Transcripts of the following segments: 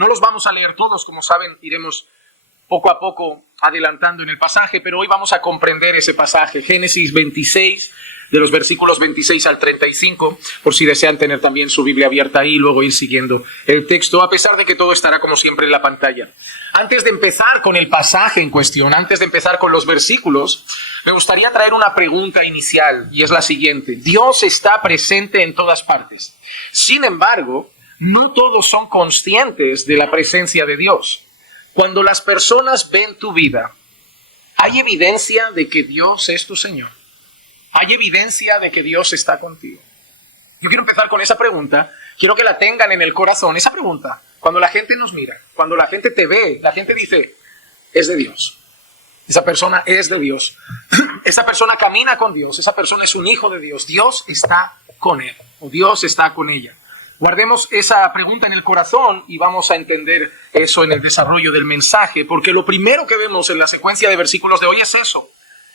No los vamos a leer todos, como saben, iremos poco a poco adelantando en el pasaje, pero hoy vamos a comprender ese pasaje, Génesis 26, de los versículos 26 al 35, por si desean tener también su Biblia abierta ahí y luego ir siguiendo el texto, a pesar de que todo estará como siempre en la pantalla. Antes de empezar con el pasaje en cuestión, antes de empezar con los versículos, me gustaría traer una pregunta inicial, y es la siguiente. Dios está presente en todas partes. Sin embargo, no todos son conscientes de la presencia de Dios. Cuando las personas ven tu vida, ¿hay evidencia de que Dios es tu Señor? ¿Hay evidencia de que Dios está contigo? Yo quiero empezar con esa pregunta. Quiero que la tengan en el corazón. Esa pregunta, cuando la gente nos mira, cuando la gente te ve, la gente dice, es de Dios. Esa persona es de Dios. Esa persona camina con Dios. Esa persona es un hijo de Dios. Dios está con él o Dios está con ella. Guardemos esa pregunta en el corazón y vamos a entender eso en el desarrollo del mensaje, porque lo primero que vemos en la secuencia de versículos de hoy es eso.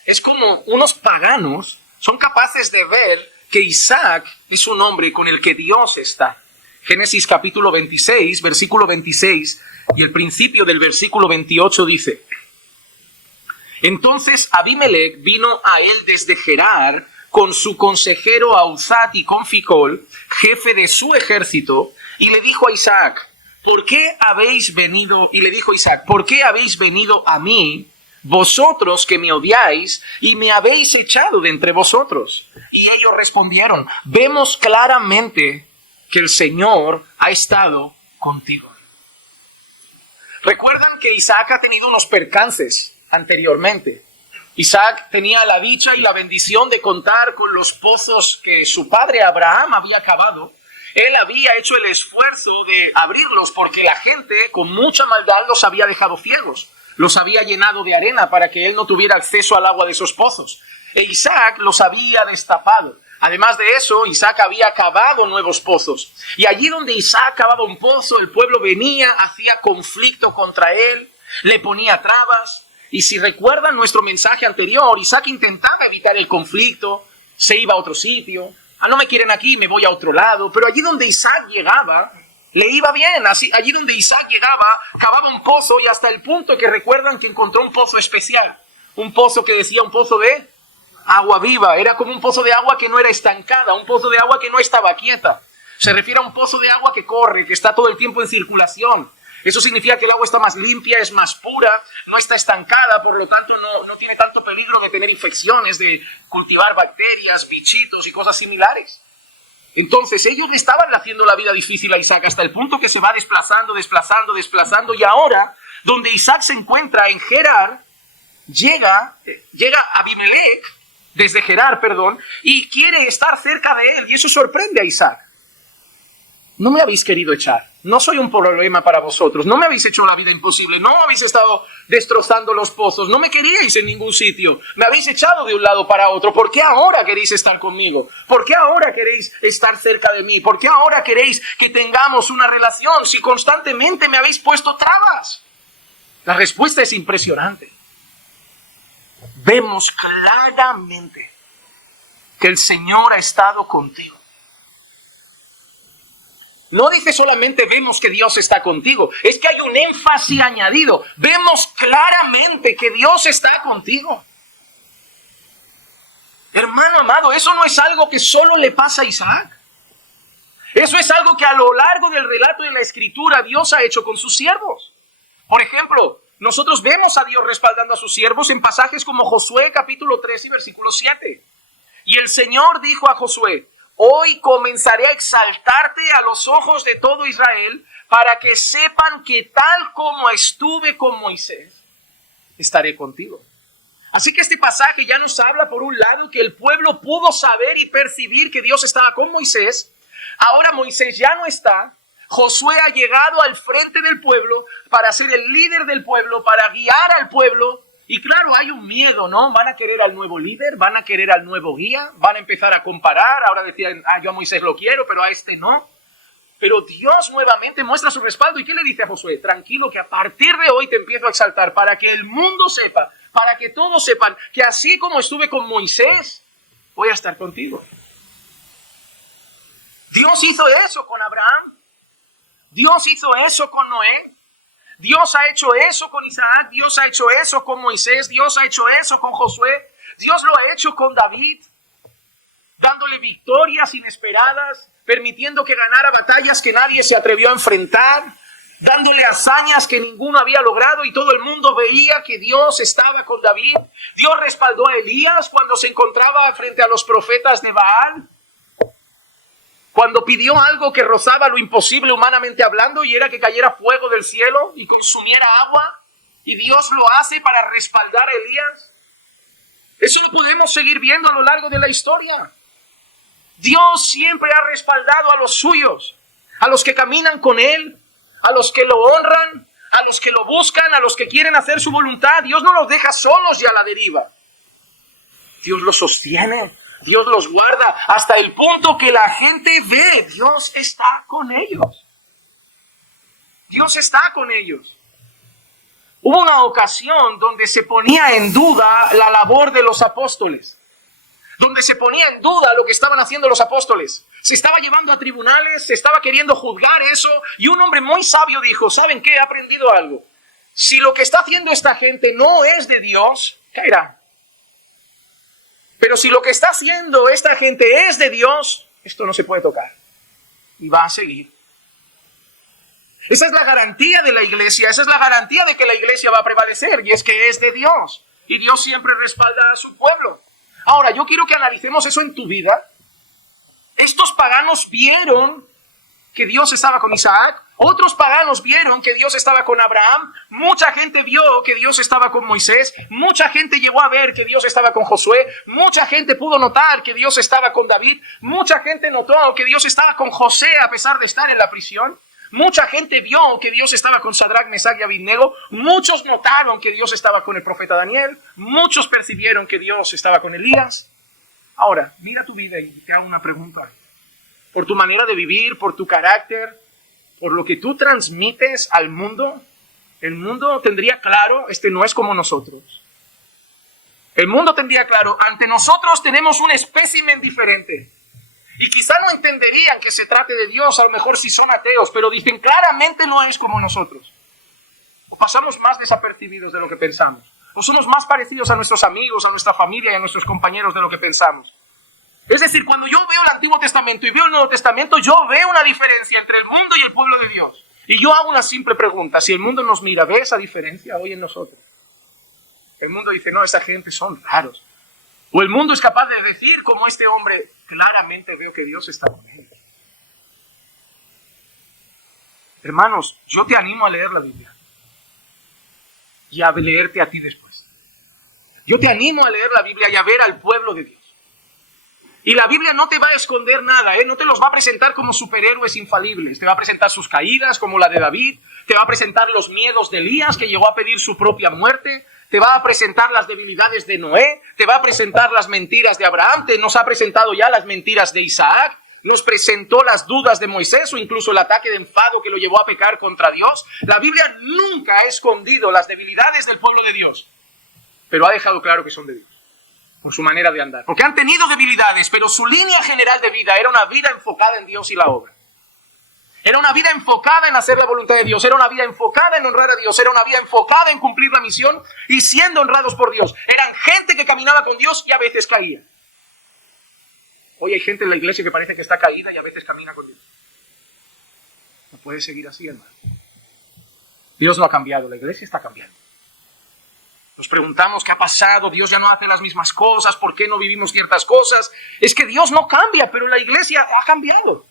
Es como unos paganos son capaces de ver que Isaac es un hombre con el que Dios está. Génesis capítulo 26, versículo 26 y el principio del versículo 28 dice: Entonces Abimelech vino a él desde Gerar con su consejero Ahuzat y con Ficol, jefe de su ejército, y le dijo a Isaac, ¿por qué habéis venido? Y le dijo Isaac, ¿por qué habéis venido a mí, vosotros que me odiáis, y me habéis echado de entre vosotros? Y ellos respondieron, vemos claramente que el Señor ha estado contigo. Recuerdan que Isaac ha tenido unos percances anteriormente. Isaac tenía la dicha y la bendición de contar con los pozos que su padre Abraham había cavado. Él había hecho el esfuerzo de abrirlos porque la gente con mucha maldad los había dejado ciegos. Los había llenado de arena para que él no tuviera acceso al agua de esos pozos. E Isaac los había destapado. Además de eso, Isaac había cavado nuevos pozos. Y allí donde Isaac cavaba un pozo, el pueblo venía, hacía conflicto contra él, le ponía trabas. Y si recuerdan nuestro mensaje anterior, Isaac intentaba evitar el conflicto, se iba a otro sitio. No me quieren aquí, me voy a otro lado. Pero allí donde Isaac llegaba, le iba bien. Así, allí donde Isaac llegaba, cavaba un pozo y hasta el punto que recuerdan que encontró un pozo especial. Un pozo que decía un pozo de agua viva. Era como un pozo de agua que no era estancada, un pozo de agua que no estaba quieta. Se refiere a un pozo de agua que corre, que está todo el tiempo en circulación. Eso significa que el agua está más limpia, es más pura, no está estancada, por lo tanto no tiene tanto peligro de tener infecciones, de cultivar bacterias, bichitos y cosas similares. Entonces ellos le estaban haciendo la vida difícil a Isaac hasta el punto que se va desplazando y ahora, donde Isaac se encuentra en Gerar, llega Abimelech, desde Gerar, y quiere estar cerca de él y eso sorprende a Isaac. No me habéis querido echar. No soy un problema para vosotros. No me habéis hecho la vida imposible. No habéis estado destrozando los pozos. No me queríais en ningún sitio. Me habéis echado de un lado para otro. ¿Por qué ahora queréis estar conmigo? ¿Por qué ahora queréis estar cerca de mí? ¿Por qué ahora queréis que tengamos una relación si constantemente me habéis puesto trabas? La respuesta es impresionante. Vemos claramente que el Señor ha estado contigo. No dice solamente vemos que Dios está contigo, es que hay un énfasis añadido. Vemos claramente que Dios está contigo. Hermano amado, eso no es algo que solo le pasa a Isaac. Eso es algo que a lo largo del relato de la Escritura Dios ha hecho con sus siervos. Por ejemplo, nosotros vemos a Dios respaldando a sus siervos en pasajes como Josué capítulo 3 y versículo 7. Y el Señor dijo a Josué, hoy comenzaré a exaltarte a los ojos de todo Israel para que sepan que tal como estuve con Moisés, estaré contigo. Así que este pasaje ya nos habla por un lado que el pueblo pudo saber y percibir que Dios estaba con Moisés. Ahora Moisés ya no está. Josué ha llegado al frente del pueblo para ser el líder del pueblo, para guiar al pueblo. Y claro, hay un miedo, ¿no? Van a querer al nuevo líder, van a querer al nuevo guía, van a empezar a comparar. Ahora decían, yo a Moisés lo quiero, pero a este no. Pero Dios nuevamente muestra su respaldo. ¿Y qué le dice a Josué? Tranquilo, que a partir de hoy te empiezo a exaltar para que el mundo sepa, para que todos sepan que así como estuve con Moisés, voy a estar contigo. Dios hizo eso con Abraham. Dios hizo eso con Noé. Dios ha hecho eso con Isaac. Dios ha hecho eso con Moisés. Dios ha hecho eso con Josué. Dios lo ha hecho con David, dándole victorias inesperadas, permitiendo que ganara batallas que nadie se atrevió a enfrentar, dándole hazañas que ninguno había logrado y todo el mundo veía que Dios estaba con David. Dios respaldó a Elías cuando se encontraba frente a los profetas de Baal, cuando pidió algo que rozaba lo imposible humanamente hablando, y era que cayera fuego del cielo y consumiera agua, y Dios lo hace para respaldar a Elías. Eso lo podemos seguir viendo a lo largo de la historia. Dios siempre ha respaldado a los suyos, a los que caminan con Él, a los que lo honran, a los que lo buscan, a los que quieren hacer su voluntad. Dios no los deja solos y a la deriva. Dios los sostiene, Dios los guarda, hasta el punto que la gente ve, Dios está con ellos. Dios está con ellos. Hubo una ocasión donde se ponía en duda la labor de los apóstoles, donde se ponía en duda lo que estaban haciendo los apóstoles. Se estaba llevando a tribunales, se estaba queriendo juzgar eso, y un hombre muy sabio dijo, ¿saben qué? He aprendido algo. Si lo que está haciendo esta gente no es de Dios, caerá. Pero si lo que está haciendo esta gente es de Dios, esto no se puede tocar. Y va a seguir. Esa es la garantía de la iglesia, esa es la garantía de que la iglesia va a prevalecer, y es que es de Dios. Y Dios siempre respalda a su pueblo. Ahora, yo quiero que analicemos eso en tu vida. Estos paganos vieron que Dios estaba con Isaac. Otros paganos vieron que Dios estaba con Abraham. Mucha gente vio que Dios estaba con Moisés. Mucha gente llegó a ver que Dios estaba con Josué. Mucha gente pudo notar que Dios estaba con David. Mucha gente notó que Dios estaba con José a pesar de estar en la prisión. Mucha gente vio que Dios estaba con Sadrach, Mesach y Abednego. Muchos notaron que Dios estaba con el profeta Daniel. Muchos percibieron que Dios estaba con Elías. Ahora, mira tu vida y te hago una pregunta. Por tu manera de vivir, por tu carácter, por lo que tú transmites al mundo, el mundo tendría claro, este no es como nosotros. El mundo tendría claro, ante nosotros tenemos un espécimen diferente. Y quizá no entenderían que se trate de Dios, a lo mejor si son ateos, pero dicen claramente no es como nosotros. O pasamos más desapercibidos de lo que pensamos. O somos más parecidos a nuestros amigos, a nuestra familia y a nuestros compañeros de lo que pensamos. Es decir, cuando yo veo el Antiguo Testamento y veo el Nuevo Testamento, yo veo una diferencia entre el mundo y el pueblo de Dios. Y yo hago una simple pregunta, si el mundo nos mira, ¿ve esa diferencia hoy en nosotros? El mundo dice, no, esa gente son raros. O el mundo es capaz de decir, como este hombre, claramente veo que Dios está con él. Hermanos, yo te animo a leer la Biblia. Y a leerte a ti después. Yo te animo a leer la Biblia y a ver al pueblo de Dios. Y la Biblia no te va a esconder nada, no te los va a presentar como superhéroes infalibles. Te va a presentar sus caídas, como la de David. Te va a presentar los miedos de Elías, que llegó a pedir su propia muerte. Te va a presentar las debilidades de Noé. Te va a presentar las mentiras de Abraham. Nos ha presentado ya las mentiras de Isaac. Nos presentó las dudas de Moisés o incluso el ataque de enfado que lo llevó a pecar contra Dios. La Biblia nunca ha escondido las debilidades del pueblo de Dios, pero ha dejado claro que son de Dios, por su manera de andar. Porque han tenido debilidades, pero su línea general de vida era una vida enfocada en Dios y la obra. Era una vida enfocada en hacer la voluntad de Dios, era una vida enfocada en honrar a Dios, era una vida enfocada en cumplir la misión y siendo honrados por Dios. Eran gente que caminaba con Dios y a veces caía. Hoy hay gente en la iglesia que parece que está caída y a veces camina con Dios. No puede seguir así, hermano. Dios no ha cambiado, la iglesia está cambiando. Nos preguntamos qué ha pasado, Dios ya no hace las mismas cosas, ¿por qué no vivimos ciertas cosas? Es que Dios no cambia, pero la iglesia ha cambiado.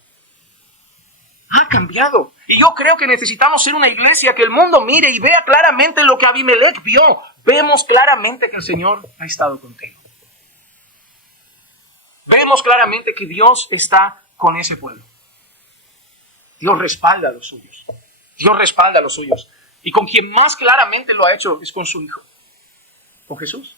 Ha cambiado. Y yo creo que necesitamos ser una iglesia que el mundo mire y vea claramente lo que Abimelech vio. Vemos claramente que el Señor ha estado contigo. Vemos claramente que Dios está con ese pueblo. Dios respalda a los suyos. Dios respalda a los suyos. Y con quien más claramente lo ha hecho es con su Hijo. Con Jesús.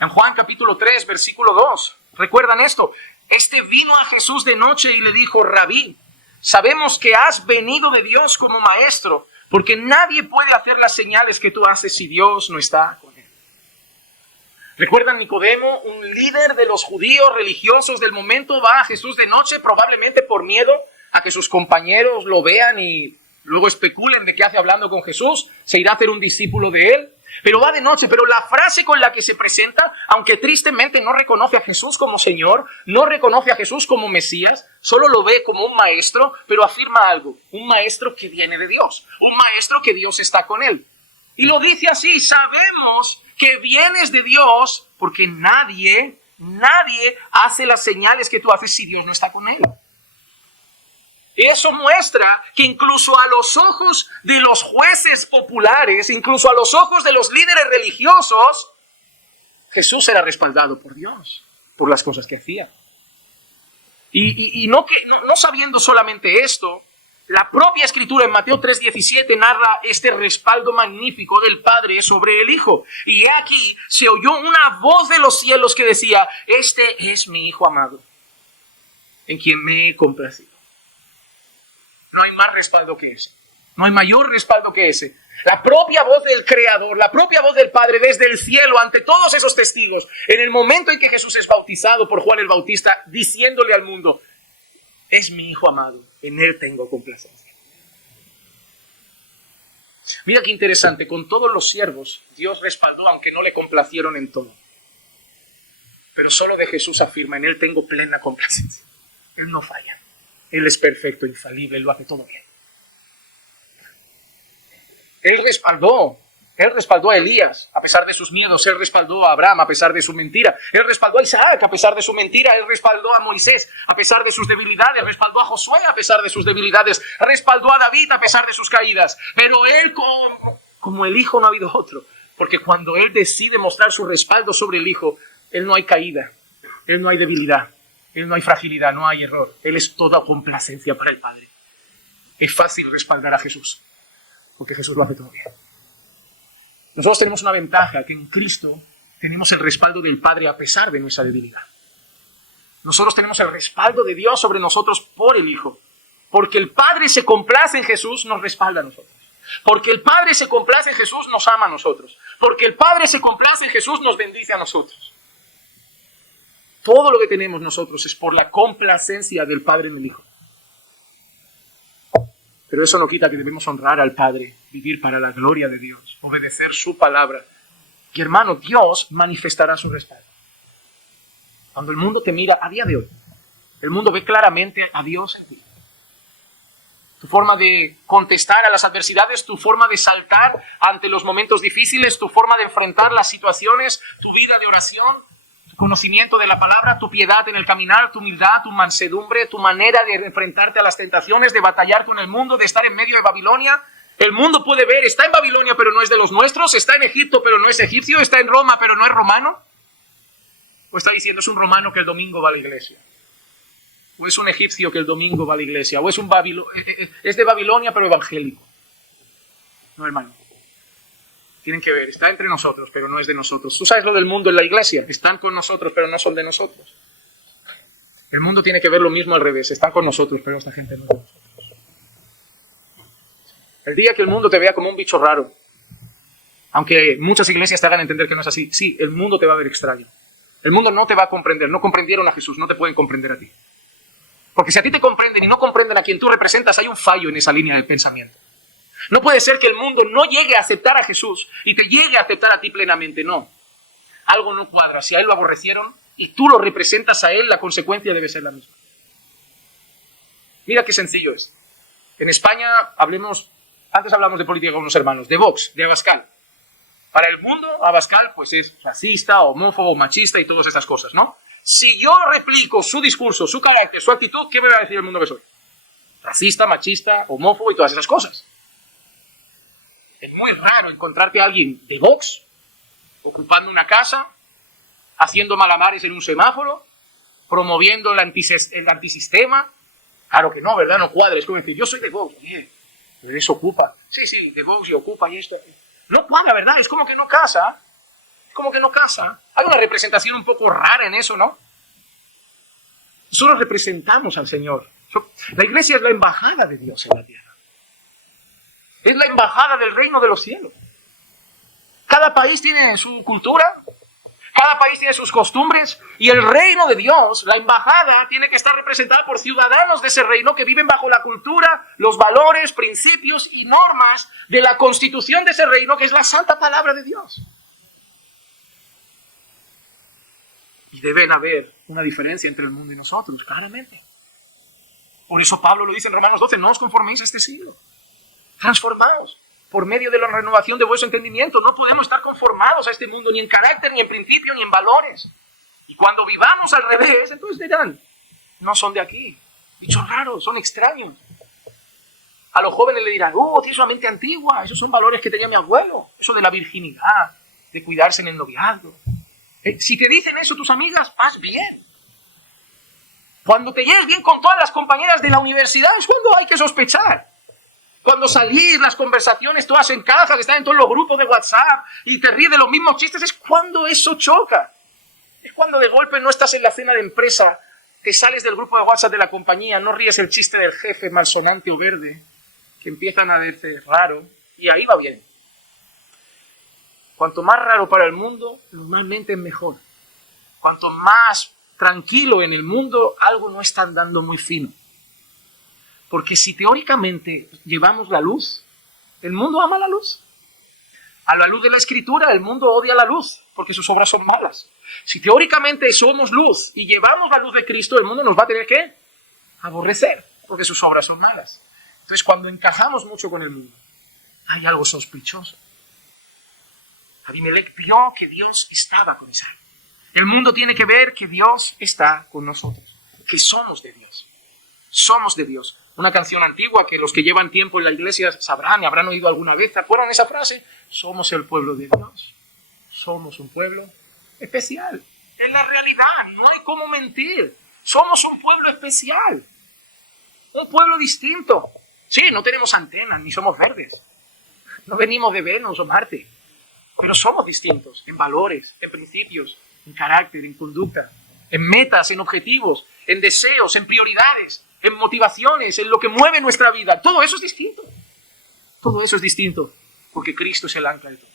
En Juan capítulo 3, versículo 2. ¿Recuerdan esto? Este vino a Jesús de noche y le dijo, Rabí, sabemos que has venido de Dios como maestro, porque nadie puede hacer las señales que tú haces si Dios no está con él. ¿Recuerdan Nicodemo? Un líder de los judíos religiosos del momento va a Jesús de noche, probablemente por miedo a que sus compañeros lo vean y luego especulen de qué hace hablando con Jesús, se irá a hacer un discípulo de él. Pero va de noche, pero la frase con la que se presenta, aunque tristemente no reconoce a Jesús como Señor, no reconoce a Jesús como Mesías, solo lo ve como un maestro, pero afirma algo, un maestro que viene de Dios, un maestro que Dios está con él. Y lo dice así: sabemos que vienes de Dios porque nadie hace las señales que tú haces si Dios no está con él. Eso muestra que incluso a los ojos de los jueces populares, incluso a los ojos de los líderes religiosos, Jesús era respaldado por Dios, por las cosas que hacía. Y no sabiendo solamente esto, la propia Escritura en Mateo 3:17 narra este respaldo magnífico del Padre sobre el Hijo. Y aquí se oyó una voz de los cielos que decía: este es mi Hijo amado, en quien me he complacido. No hay más respaldo que ese. No hay mayor respaldo que ese. La propia voz del Creador, la propia voz del Padre desde el cielo, ante todos esos testigos, en el momento en que Jesús es bautizado por Juan el Bautista, diciéndole al mundo: es mi Hijo amado, en él tengo complacencia. Mira qué interesante, con todos los siervos Dios respaldó, aunque no le complacieron en todo. Pero solo de Jesús afirma: en él tengo plena complacencia. Él no falla. Él es perfecto, infalible, Él lo hace todo bien. Él respaldó a Elías a pesar de sus miedos. Él respaldó a Abraham a pesar de su mentira. Él respaldó a Isaac a pesar de su mentira. Él respaldó a Moisés a pesar de sus debilidades. Respaldó a Josué a pesar de sus debilidades. Respaldó a David a pesar de sus caídas. Pero Él, como el Hijo, no ha habido otro. Porque cuando Él decide mostrar su respaldo sobre el Hijo, Él no hay caída. Él no hay debilidad. Él no hay fragilidad, no hay error. Él es toda complacencia para el Padre. Es fácil respaldar a Jesús, porque Jesús lo hace todo bien. Nosotros tenemos una ventaja, que en Cristo tenemos el respaldo del Padre a pesar de nuestra debilidad. Nosotros tenemos el respaldo de Dios sobre nosotros por el Hijo. Porque el Padre se complace en Jesús, nos respalda a nosotros. Porque el Padre se complace en Jesús, nos ama a nosotros. Porque el Padre se complace en Jesús, nos bendice a nosotros. Todo lo que tenemos nosotros es por la complacencia del Padre en el Hijo. Pero eso no quita que debemos honrar al Padre, vivir para la gloria de Dios, obedecer su palabra. Que, hermano, Dios manifestará su respaldo. Cuando el mundo te mira a día de hoy, el mundo ve claramente a Dios en ti. Tu forma de contestar a las adversidades, tu forma de saltar ante los momentos difíciles, tu forma de enfrentar las situaciones, tu vida de oración, conocimiento de la palabra, tu piedad en el caminar, tu humildad, tu mansedumbre, tu manera de enfrentarte a las tentaciones, de batallar con el mundo, de estar en medio de Babilonia. El mundo puede ver, está en Babilonia pero no es de los nuestros, está en Egipto pero no es egipcio, está en Roma pero no es romano. O está diciendo: es un romano que el domingo va a la iglesia. O es un egipcio que el domingo va a la iglesia. O es es de Babilonia pero evangélico. No, hermano. Tienen que ver, está entre nosotros, pero no es de nosotros. Tú sabes lo del mundo en la iglesia, están con nosotros, pero no son de nosotros. El mundo tiene que ver lo mismo al revés, están con nosotros, pero esta gente no es de nosotros. El día que el mundo te vea como un bicho raro, aunque muchas iglesias te hagan entender que no es así, sí, el mundo te va a ver extraño. El mundo no te va a comprender, no comprendieron a Jesús, no te pueden comprender a ti. Porque si a ti te comprenden y no comprenden a quien tú representas, hay un fallo en esa línea de pensamiento. No puede ser que el mundo no llegue a aceptar a Jesús y te llegue a aceptar a ti plenamente, no. Algo no cuadra. Si a él lo aborrecieron y tú lo representas a él, la consecuencia debe ser la misma. Mira qué sencillo es. En España antes hablamos de política con unos hermanos, de Vox, de Abascal. Para el mundo, Abascal pues es racista, homófobo, machista y todas esas cosas, ¿no? Si yo replico su discurso, su carácter, su actitud, ¿qué me va a decir el mundo que soy? Racista, machista, homófobo y todas esas cosas. Es muy raro encontrarte a alguien de Vox ocupando una casa, haciendo malabares en un semáforo, promoviendo el antisistema. Claro que no, ¿verdad? No cuadra. Es como decir: yo soy de Vox. Pero eso ocupa. Sí, de Vox y ocupa y esto. No cuadra, ¿verdad? Es como que no casa. Hay una representación un poco rara en eso, ¿no? Nosotros representamos al Señor. La iglesia es la embajada de Dios en la tierra. Es la embajada del reino de los cielos. Cada país tiene su cultura. Cada país tiene sus costumbres y el reino de Dios, la embajada, tiene que estar representada por ciudadanos de ese reino que viven bajo la cultura, los valores, principios y normas de la constitución de ese reino, que es la santa palabra de Dios. Y deben haber una diferencia entre el mundo y nosotros, claramente. Por eso Pablo lo dice en Romanos 12, no os conforméis a este siglo. Transformaos por medio de la renovación de vuestro entendimiento. No podemos estar conformados a este mundo, ni en carácter, ni en principio, ni en valores. Y cuando vivamos al revés, entonces dirán, no son de aquí. Bichos raros, son extraños. A los jóvenes le dirán, tienes una mente antigua, esos son valores que tenía mi abuelo. Eso de la virginidad, de cuidarse en el noviazgo. Si te dicen eso tus amigas, vas bien. Cuando te lleves bien con todas las compañeras de la universidad es cuando hay que sospechar. Cuando salís, las conversaciones todas en casa, que están en todos los grupos de WhatsApp y te ríes de los mismos chistes, es cuando eso choca. Es cuando de golpe no estás en la cena de empresa, te sales del grupo de WhatsApp de la compañía, no ríes el chiste del jefe malsonante o verde, que empiezan a decir raro, y ahí va bien. Cuanto más raro para el mundo, normalmente es mejor. Cuanto más tranquilo en el mundo, algo no está andando muy fino. Porque si teóricamente llevamos la luz, el mundo ama la luz. A la luz de la Escritura, el mundo odia la luz, porque sus obras son malas. Si teóricamente somos luz y llevamos la luz de Cristo, el mundo nos va a tener que aborrecer, porque sus obras son malas. Entonces, cuando encajamos mucho con el mundo, hay algo sospechoso. Abimelech vio que Dios estaba con Isaac. El mundo tiene que ver que Dios está con nosotros, que somos de Dios. Somos de Dios. Una canción antigua que los que llevan tiempo en la iglesia sabrán y habrán oído alguna vez. ¿Te acuerdan esa frase? Somos el pueblo de Dios. Somos un pueblo especial. Es la realidad, no hay cómo mentir. Somos un pueblo especial. Un pueblo distinto. Sí, no tenemos antenas, ni somos verdes. No venimos de Venus o Marte. Pero somos distintos en valores, en principios, en carácter, en conducta, en metas, en objetivos, en deseos, en prioridades, en motivaciones, en lo que mueve nuestra vida. Todo eso es distinto. Todo eso es distinto porque Cristo es el ancla de todo.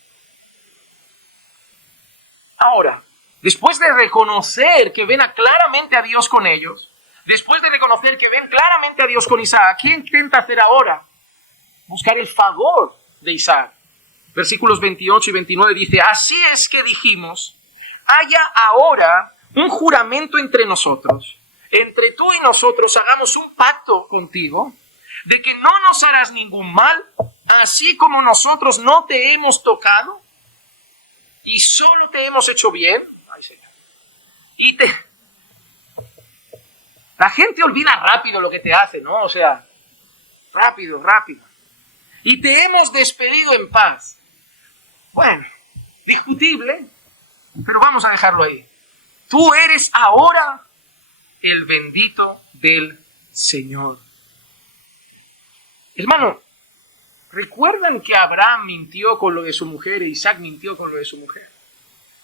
Ahora, después de reconocer que ven claramente a Dios con ellos, después de reconocer que ven claramente a Dios con Isaac, ¿qué intenta hacer ahora? Buscar el favor de Isaac. Versículos 28 y 29 dice, así es que dijimos, haya ahora un juramento entre nosotros, entre tú y nosotros hagamos un pacto contigo, de que no nos harás ningún mal, así como nosotros no te hemos tocado, y solo te hemos hecho bien. Ay, Señor. La gente olvida rápido lo que te hace, ¿no? O sea, rápido. Y te hemos despedido en paz. Bueno, discutible, pero vamos a dejarlo ahí. Tú eres ahora el bendito del Señor. Hermano, ¿recuerdan que Abraham mintió con lo de su mujer e Isaac mintió con lo de su mujer?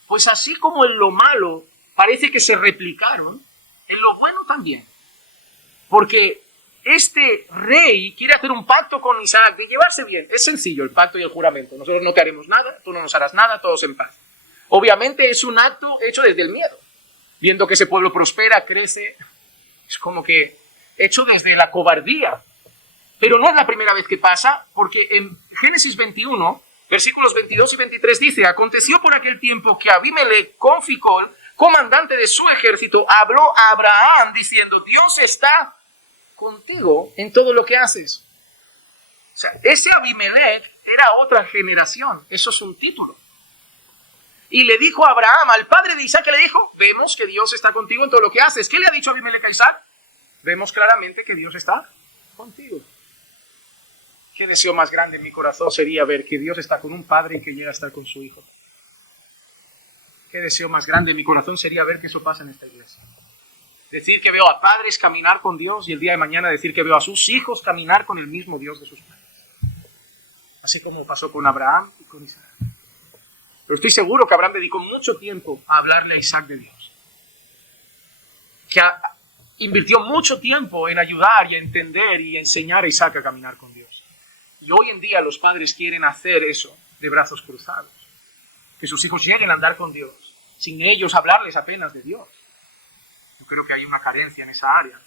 Pues así como en lo malo parece que se replicaron, en lo bueno también. Porque este rey quiere hacer un pacto con Isaac de llevarse bien. Es sencillo el pacto y el juramento. Nosotros no te haremos nada, tú no nos harás nada, todos en paz. Obviamente es un acto hecho desde el miedo. Viendo que ese pueblo prospera, crece, es como que hecho desde la cobardía. Pero no es la primera vez que pasa, porque en Génesis 21, versículos 22 y 23 dice, aconteció por aquel tiempo que Abimelech con Ficol, comandante de su ejército, habló a Abraham diciendo, Dios está contigo en todo lo que haces. O sea, ese Abimelech era otra generación, eso es un título. Y le dijo a Abraham, al padre de Isaac, que le dijo, vemos que Dios está contigo en todo lo que haces. ¿Qué le ha dicho Abimelech a Isaac? Vemos claramente que Dios está contigo. ¿Qué deseo más grande en mi corazón sería ver que Dios está con un padre y que llega a estar con su hijo? ¿Qué deseo más grande en mi corazón sería ver que eso pasa en esta iglesia? Decir que veo a padres caminar con Dios y el día de mañana decir que veo a sus hijos caminar con el mismo Dios de sus padres. Así como pasó con Abraham y con Isaac. Pero estoy seguro que Abraham dedicó mucho tiempo a hablarle a Isaac de Dios. Que invirtió mucho tiempo en ayudar y a entender y a enseñar a Isaac a caminar con Dios. Y hoy en día los padres quieren hacer eso de brazos cruzados. Que sus hijos lleguen a andar con Dios. sin ellos hablarles apenas de Dios. Yo creo que hay una carencia en esa área.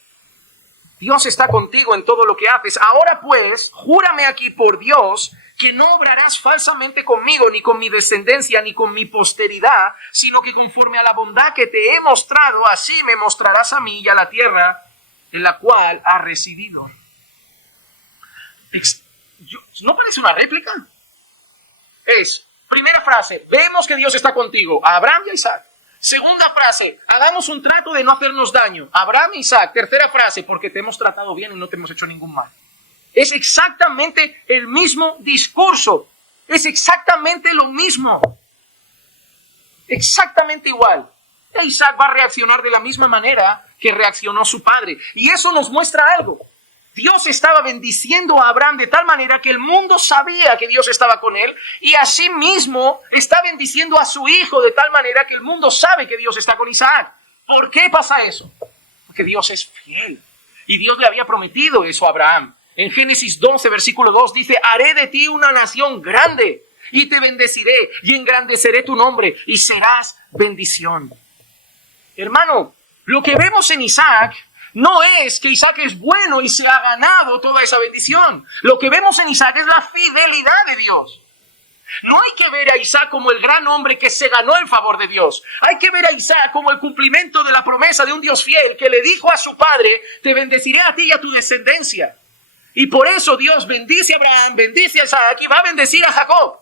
Dios está contigo en todo lo que haces. Ahora pues, júrame aquí por Dios que no obrarás falsamente conmigo, ni con mi descendencia, ni con mi posteridad, sino que conforme a la bondad que te he mostrado, así me mostrarás a mí y a la tierra en la cual has residido. ¿No parece una réplica? Primera frase, vemos que Dios está contigo, a Abraham y a Isaac. Segunda frase, hagamos un trato de no hacernos daño, Abraham e Isaac. Tercera frase, porque te hemos tratado bien y no te hemos hecho ningún mal. Es exactamente el mismo discurso, es exactamente lo mismo, exactamente igual. E Isaac va a reaccionar de la misma manera que reaccionó su padre. Y eso nos muestra algo. Dios estaba bendiciendo a Abraham de tal manera que el mundo sabía que Dios estaba con él, y asimismo está bendiciendo a su hijo de tal manera que el mundo sabe que Dios está con Isaac. ¿Por qué pasa eso? Porque Dios es fiel. Y Dios le había prometido eso a Abraham. En Génesis 12, versículo 2 dice, haré de ti una nación grande y te bendeciré y engrandeceré tu nombre y serás bendición. Hermano, lo que vemos en Isaac no es que Isaac es bueno y se ha ganado toda esa bendición. Lo que vemos en Isaac es la fidelidad de Dios. No hay que ver a Isaac como el gran hombre que se ganó el favor de Dios. Hay que ver a Isaac como el cumplimiento de la promesa de un Dios fiel que le dijo a su padre, te bendeciré a ti y a tu descendencia. Y por eso Dios bendice a Abraham, bendice a Isaac y va a bendecir a Jacob.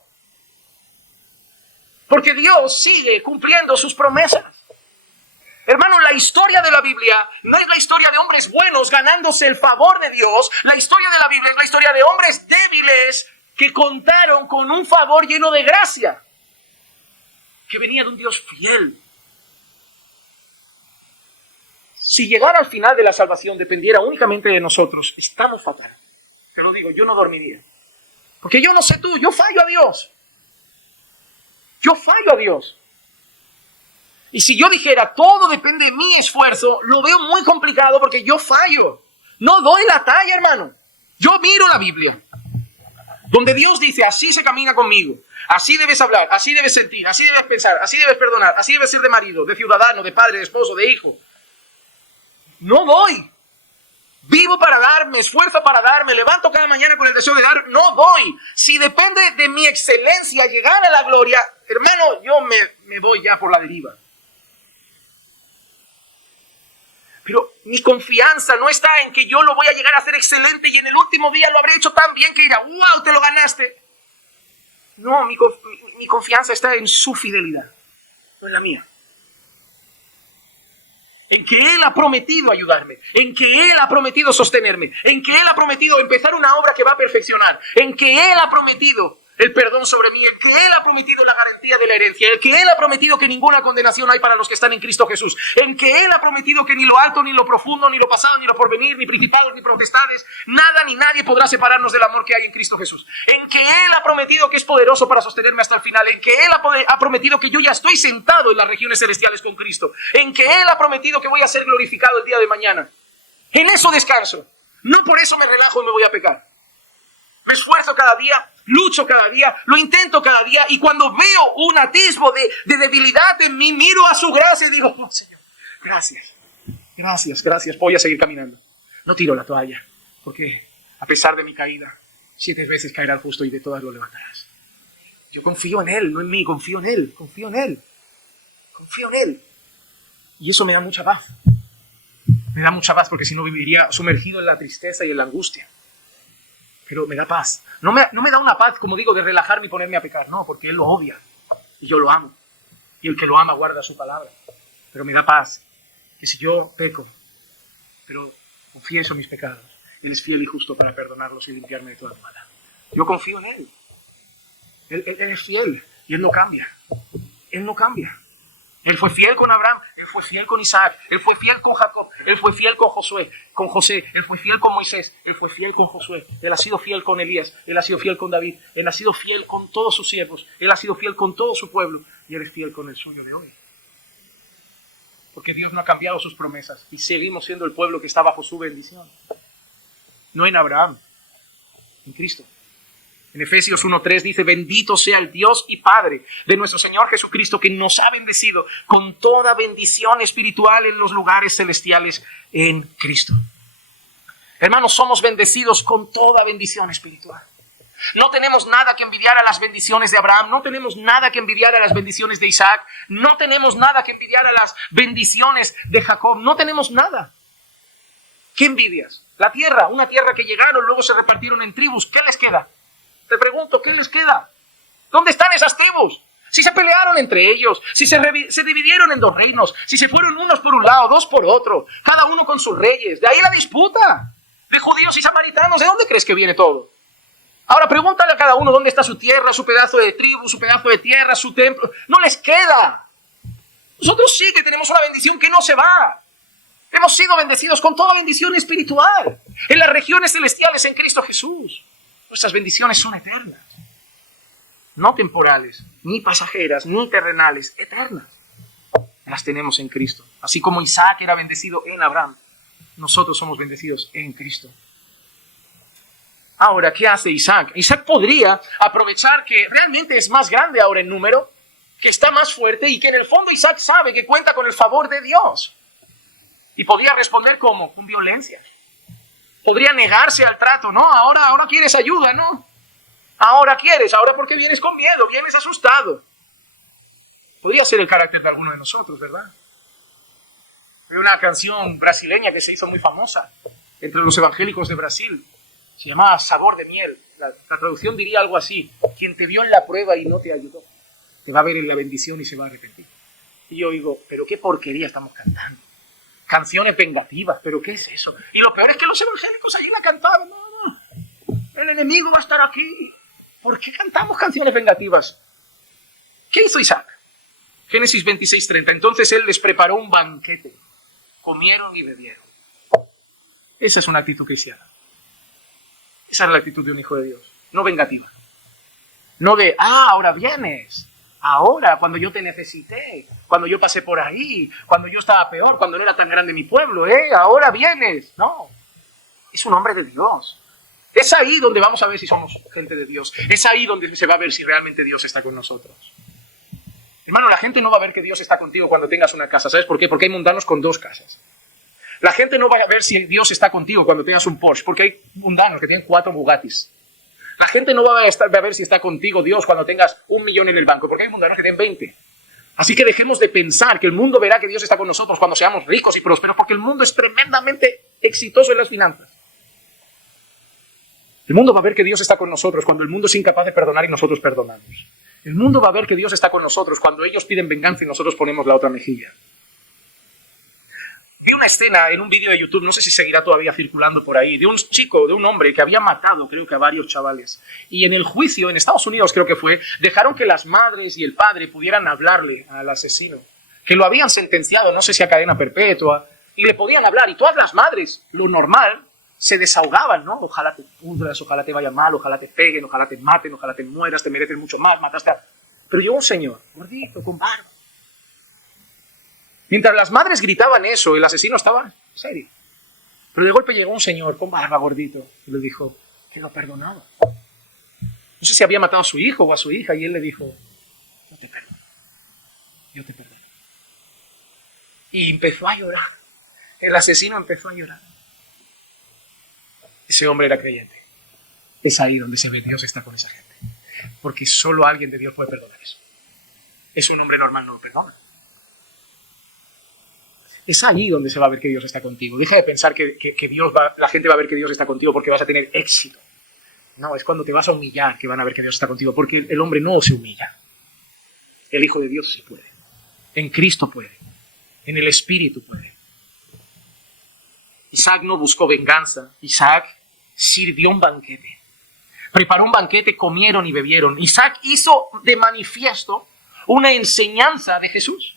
Porque Dios sigue cumpliendo sus promesas. Hermano, la historia de la Biblia no es la historia de hombres buenos ganándose el favor de Dios. La historia de la Biblia es la historia de hombres débiles que contaron con un favor lleno de gracia, que venía de un Dios fiel. Si llegar al final de la salvación dependiera únicamente de nosotros, estamos fatal. Te lo digo, yo no dormiría. Porque yo no sé tú, yo fallo a Dios. Yo fallo a Dios. Y si yo dijera, todo depende de mi esfuerzo, lo veo muy complicado porque yo fallo. No doy la talla, hermano. Yo miro la Biblia, donde Dios dice, así se camina conmigo. Así debes hablar, así debes sentir, así debes pensar, así debes perdonar, así debes ser de marido, de ciudadano, de padre, de esposo, de hijo. No doy. Vivo para dar, me esfuerzo para dar, me levanto cada mañana con el deseo de dar, no doy. Si depende de mi excelencia llegar a la gloria, hermano, yo me voy ya por la deriva. Pero mi confianza no está en que yo lo voy a llegar a hacer excelente y en el último día lo habré hecho tan bien que dirá, ¡wow, te lo ganaste! No, mi confianza está en su fidelidad, no en la mía. En que Él ha prometido ayudarme, en que Él ha prometido sostenerme, en que Él ha prometido empezar una obra que va a perfeccionar, en que Él ha prometido el perdón sobre mí, en que Él ha prometido la garantía de la herencia, en que Él ha prometido que ninguna condenación hay para los que están en Cristo Jesús, en que Él ha prometido que ni lo alto, ni lo profundo, ni lo pasado, ni lo porvenir, ni principados, ni potestades, nada ni nadie podrá separarnos del amor que hay en Cristo Jesús, en que Él ha prometido que es poderoso para sostenerme hasta el final, en que Él ha prometido que yo ya estoy sentado en las regiones celestiales con Cristo, en que Él ha prometido que voy a ser glorificado el día de mañana. En eso descanso. No por eso me relajo y me voy a pecar. Me esfuerzo cada día, lucho cada día, lo intento cada día, y cuando veo un atisbo de debilidad en mí, miro a su gracia y digo, oh, Señor, gracias, voy a seguir caminando. No tiro la toalla, porque a pesar de mi caída, 7 veces caerá el justo y de todas lo levantarás. Yo confío en Él, no en mí, confío en Él. Y eso me da mucha paz. Me da mucha paz porque si no viviría sumergido en la tristeza y en la angustia. Pero me da paz. No me da una paz, como digo, de relajarme y ponerme a pecar. No, porque Él lo odia y yo lo amo. Y el que lo ama guarda su palabra. Pero me da paz que si yo peco, pero confieso mis pecados, Él es fiel y justo para perdonarlos y limpiarme de toda maldad. Yo confío en Él. Él es fiel y Él no cambia. Él no cambia. Él fue fiel con Abraham, Él fue fiel con Isaac, Él fue fiel con Jacob, Él fue fiel con José, Él fue fiel con Moisés, Él fue fiel con Josué, Él ha sido fiel con Elías, Él ha sido fiel con David, Él ha sido fiel con todos sus siervos, Él ha sido fiel con todo su pueblo y Él es fiel con el suyo de hoy. Porque Dios no ha cambiado sus promesas y seguimos siendo el pueblo que está bajo su bendición. No en Abraham, en Cristo. En Efesios 1:3 dice, bendito sea el Dios y Padre de nuestro Señor Jesucristo, que nos ha bendecido con toda bendición espiritual en los lugares celestiales en Cristo. Hermanos, somos bendecidos con toda bendición espiritual. No tenemos nada que envidiar a las bendiciones de Abraham, no tenemos nada que envidiar a las bendiciones de Isaac, no tenemos nada que envidiar a las bendiciones de Jacob, no tenemos nada. ¿Qué envidias? La tierra, una tierra que llegaron, luego se repartieron en tribus. ¿Qué les queda? Te pregunto, ¿qué les queda? ¿Dónde están esas tribus? Si se pelearon entre ellos, si se dividieron en 2 reinos, si se fueron unos por un lado, 2 por otro, cada uno con sus reyes. De ahí la disputa de judíos y samaritanos. ¿De dónde crees que viene todo? Ahora pregúntale a cada uno dónde está su tierra, su pedazo de tribu, su pedazo de tierra, su templo. No les queda. Nosotros sí que tenemos una bendición que no se va. Hemos sido bendecidos con toda bendición espiritual en las regiones celestiales en Cristo Jesús. Nuestras bendiciones son eternas, no temporales, ni pasajeras, ni terrenales, eternas. Las tenemos en Cristo. Así como Isaac era bendecido en Abraham, nosotros somos bendecidos en Cristo. Ahora, ¿qué hace Isaac? Isaac podría aprovechar que realmente es más grande ahora en número, que está más fuerte y que en el fondo Isaac sabe que cuenta con el favor de Dios. Y podría responder ¿cómo? Con violencia. Podría negarse al trato, ¿no? Ahora quieres ayuda, ¿no? Ahora porque vienes con miedo, vienes asustado. Podría ser el carácter de alguno de nosotros, ¿verdad? Hay una canción brasileña que se hizo muy famosa entre los evangélicos de Brasil. Se llamaba Sabor de Miel. La traducción diría algo así: quien te vio en la prueba y no te ayudó, te va a ver en la bendición y se va a arrepentir. Y yo digo, pero qué porquería estamos cantando. Canciones vengativas, pero ¿qué es eso? Y lo peor es que los evangélicos allí la cantaban. No, el enemigo va a estar aquí. ¿Por qué cantamos canciones vengativas? ¿Qué hizo Isaac? Génesis 26:30. Entonces él les preparó un banquete. Comieron y bebieron. Esa es una actitud cristiana. Esa es la actitud de un hijo de Dios. No vengativa. No de, ahora vienes. Ahora, cuando yo te necesité, cuando yo pasé por ahí, cuando yo estaba peor, cuando no era tan grande mi pueblo, ahora vienes. No, es un hombre de Dios. Es ahí donde vamos a ver si somos gente de Dios. Es ahí donde se va a ver si realmente Dios está con nosotros. Hermano, la gente no va a ver que Dios está contigo cuando tengas una casa. ¿Sabes por qué? Porque hay mundanos con 2 casas. La gente no va a ver si Dios está contigo cuando tengas un Porsche, porque hay mundanos que tienen 4 Bugattis. La gente no va a ver si está contigo Dios cuando tengas 1 millón en el banco, porque hay mundanos que tienen 20. Así que dejemos de pensar que el mundo verá que Dios está con nosotros cuando seamos ricos y prósperos, porque el mundo es tremendamente exitoso en las finanzas. El mundo va a ver que Dios está con nosotros cuando el mundo es incapaz de perdonar y nosotros perdonamos. El mundo va a ver que Dios está con nosotros cuando ellos piden venganza y nosotros ponemos la otra mejilla. Vi una escena en un vídeo de YouTube, no sé si seguirá todavía circulando por ahí, de un chico, de un hombre que había matado, creo que a varios chavales. Y en el juicio, en Estados Unidos creo que fue, dejaron que las madres y el padre pudieran hablarle al asesino. Que lo habían sentenciado, no sé si a cadena perpetua, y le podían hablar. Y todas las madres, lo normal, se desahogaban, ¿no? Ojalá te pudras, ojalá te vaya mal, ojalá te peguen, ojalá te maten, ojalá te mueras, te mereces mucho más, mataste a... Pero llegó un señor, gordito, con barba. Mientras las madres gritaban eso, el asesino estaba serio. Pero de golpe llegó un señor con barba, gordito, y le dijo que lo perdonaba. No sé si había matado a su hijo o a su hija, y él le dijo, yo te perdono, yo te perdono. Y empezó a llorar. El asesino empezó a llorar. Ese hombre era creyente. Es ahí donde se ve Dios está con esa gente. Porque solo alguien de Dios puede perdonar eso. Es un hombre normal, no lo perdona. Es ahí donde se va a ver que Dios está contigo. Deja de pensar que la gente va a ver que Dios está contigo porque vas a tener éxito. No, es cuando te vas a humillar que van a ver que Dios está contigo, porque el hombre no se humilla. El Hijo de Dios sí puede. En Cristo puede. En el Espíritu puede. Isaac no buscó venganza. Isaac sirvió un banquete. Preparó un banquete, comieron y bebieron. Isaac hizo de manifiesto una enseñanza de Jesús.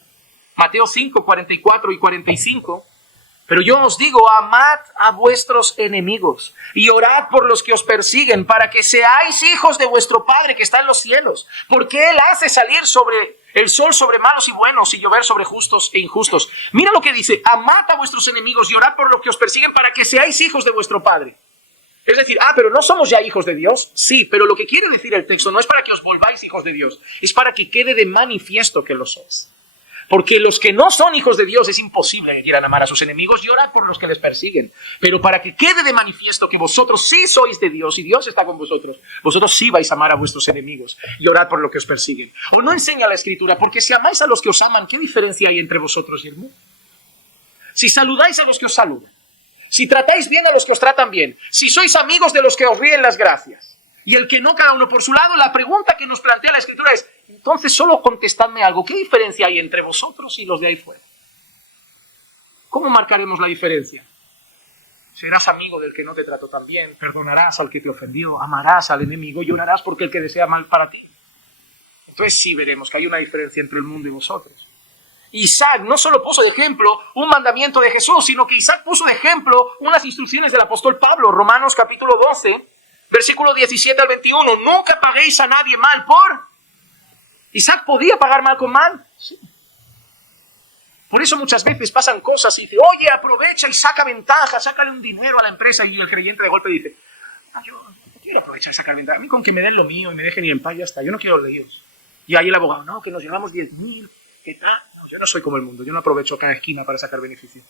Mateo 5, 44 y 45. Pero yo os digo, amad a vuestros enemigos y orad por los que os persiguen, para que seáis hijos de vuestro Padre que está en los cielos. Porque Él hace salir el sol sobre malos y buenos y llover sobre justos e injustos. Mira lo que dice, amad a vuestros enemigos y orad por los que os persiguen, para que seáis hijos de vuestro Padre. Es decir, pero no somos ya hijos de Dios. Sí, pero lo que quiere decir el texto no es para que os volváis hijos de Dios, es para que quede de manifiesto que lo sois. Porque los que no son hijos de Dios es imposible que quieran amar a sus enemigos y orar por los que les persiguen. Pero para que quede de manifiesto que vosotros sí sois de Dios y Dios está con vosotros, vosotros sí vais a amar a vuestros enemigos y orar por los que os persiguen. ¿O no enseña la Escritura? Porque si amáis a los que os aman, ¿qué diferencia hay entre vosotros y el mundo? Si saludáis a los que os saludan, si tratáis bien a los que os tratan bien, si sois amigos de los que os ríen las gracias, y el que no, cada uno por su lado, la pregunta que nos plantea la Escritura es, entonces solo contestadme algo, ¿qué diferencia hay entre vosotros y los de ahí fuera? ¿Cómo marcaremos la diferencia? Serás amigo del que no te trató tan bien, perdonarás al que te ofendió, amarás al enemigo y orarás porque el que desea mal para ti. Entonces sí veremos que hay una diferencia entre el mundo y vosotros. Isaac no solo puso de ejemplo un mandamiento de Jesús, sino que Isaac puso de ejemplo unas instrucciones del apóstol Pablo, Romanos capítulo 12, versículo 17 al 21. Nunca paguéis a nadie mal por... ¿Isaac podía pagar mal con mal? Sí. Por eso muchas veces pasan cosas y dice, oye, aprovecha y saca ventaja, sácale un dinero a la empresa, y el creyente de golpe dice, yo no quiero aprovechar y sacar ventaja, a mí con que me den lo mío y me dejen ir en paz, ya está, yo no quiero líos. Y ahí el abogado, no, que nos llevamos 10.000, ¿qué tal? No, yo no soy como el mundo, yo no aprovecho cada esquina para sacar beneficio.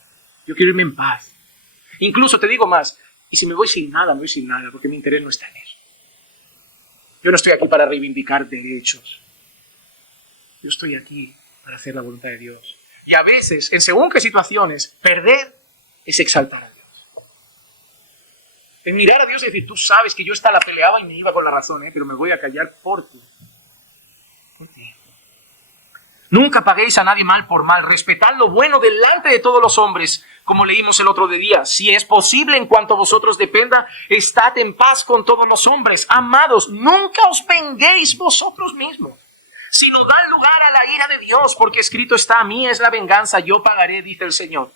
Yo quiero irme en paz. Incluso te digo más, y si me voy sin nada, me voy sin nada, porque mi interés no está en eso. Yo no estoy aquí para reivindicar derechos. Yo estoy aquí para hacer la voluntad de Dios. Y a veces, en según qué situaciones, perder es exaltar a Dios. En mirar a Dios y decir, tú sabes que yo esta la peleaba y me iba con la razón, pero me voy a callar por ti. Por ti. Nunca paguéis a nadie mal por mal. Respetad lo bueno delante de todos los hombres, como leímos el otro día. Si es posible, en cuanto a vosotros dependa, estad en paz con todos los hombres. Amados, nunca os venguéis vosotros mismos, sino da lugar a la ira de Dios, porque escrito está, a mí es la venganza, yo pagaré, dice el Señor.